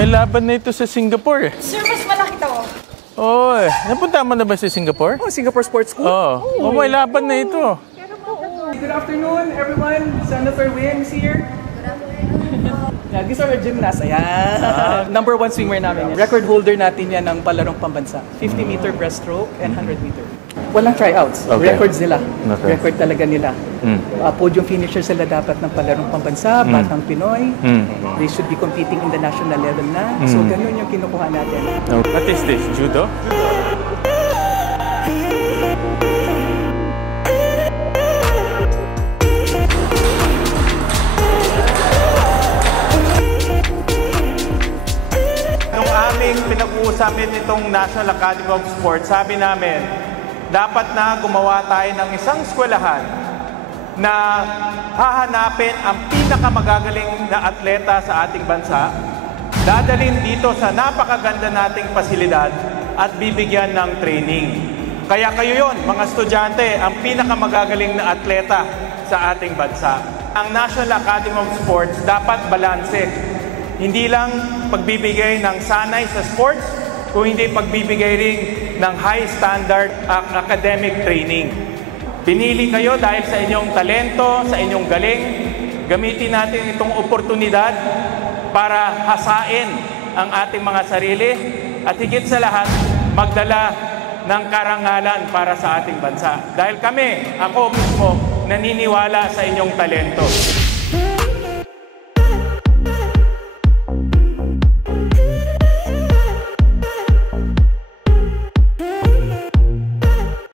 May laban na ito sa Singapore. Sir, mas malaki to. Oo, napunta mo na ba sa Singapore? Oh, Singapore Sports School? Oo. May laban na ito. Good afternoon, everyone. Senator Wims here. Yeah, these are our gymnasts. Ayan. Number 1 swimmer namin. Record holder natin yan ng palarong pambansa. 50-meter breaststroke and 100-meter. Walang tryouts. Okay. Records nila. Okay. Record talaga nila. Podium finisher sila dapat ng palarong pambansa, Batang Pinoy. They should be competing in the national level na. So, ganun yung kinukuha natin. What is this? Judo? Nung aming pinag-uusapin itong National Academy of Sports, sabi namin, dapat na gumawa tayo ng isang eskwelahan na hahanapin ang pinakamagagaling na atleta sa ating bansa, dadalhin dito sa napakaganda nating pasilidad at bibigyan ng training. Kaya kayo yon, mga estudyante, ang pinakamagagaling na atleta sa ating bansa. Ang National Academy of Sports dapat balanse. Hindi lang pagbibigay ng sanay sa sports, kung hindi pagbibigay rin ng high standard academic training. Pinili kayo dahil sa inyong talento, sa inyong galing. Gamitin natin itong oportunidad para hasain ang ating mga sarili at higit sa lahat, magdala ng karangalan para sa ating bansa. Dahil kami, ako mismo, naniniwala sa inyong talento.